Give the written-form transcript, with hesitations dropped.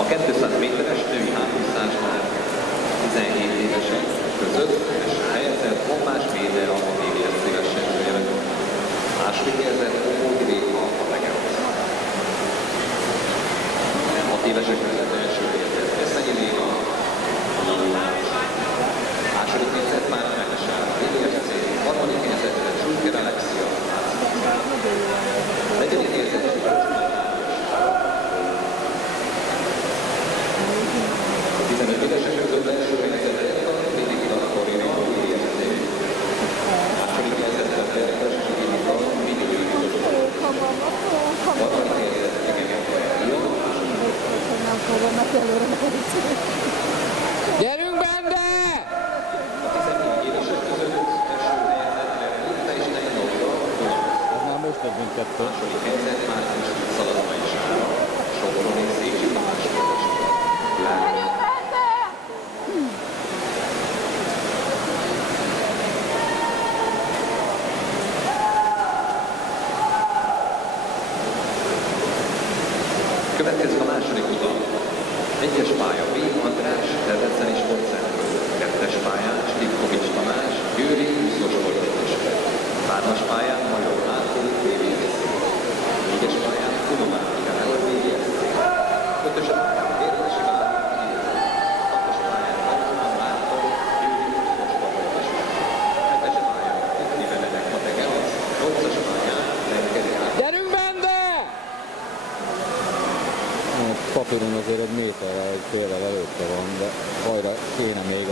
A 200 méteres női hátúszásban 17 évesek között első helyezett Bombás Méder a TVS szélességűen. Második helyezett Ómódi Réka a Legehoz. 6 évesek között első helyezett Eszenyi Léna a Nyilvánás. Második helyezett már Metesár a VDFC, harmadik helyezett Zsulker Alexia. Negyedik helyezett a 15 évesek között első helyezett Erika, mindig a Torino a VDFC. Második helyezett Erika, mindig a Videói. Harmadik helyezett Gyerünk benne! A 14 évesek között első helyezettre Urta és Tegnóra. Ez már most több mint kettő. Második helyzet Március Szaladmai Sára, Soproni Szécsi Tamás Vörös. Következik a második utam. Egyes pálya B. András, Debreceni Sportcentrum. Kettes pályán Stipkovics Tamás, Győri, Úszó Sportegyesület. Hármas pályán Major László, TVSC. Négyes pályán Kudomán Mihály, VDFC. Ötös pályán Értesi Városban, hatos pályán Katonán Márton, Győri, Úszó Sportegyesület. Hetes pályán Titti Benedek Mategeasz, nyolcas pályán Lengeri Árpád. Gyerünk benne! Papíron azért egy méterrel, egy félrel előtte van, de bajra kéne még